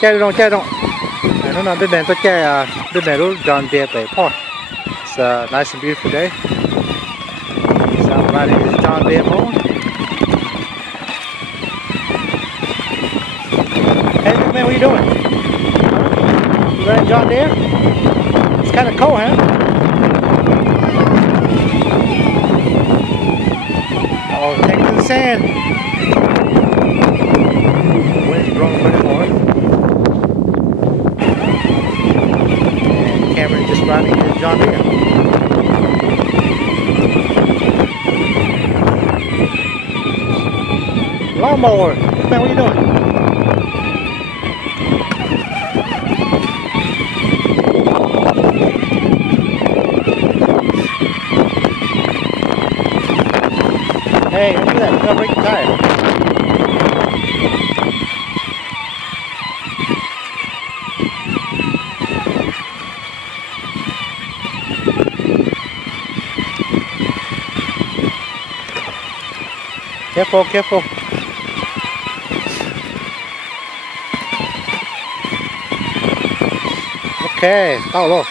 Che don't. Nó nằm bên tôi che bên này lúc John Deere về pot. It's a nice and beautiful day. So I'm riding this John Deere mower. Hey man, what are you doing? You riding John Deere? It's kind of cold, huh? Oh, take it to the sand. Wind's blowing pretty hard. And Cameron just riding his John Deere. Lawnmower. Man, what are you doing? Hey, look at that. We're gonna break the tire. Careful. Okay, tao luôn.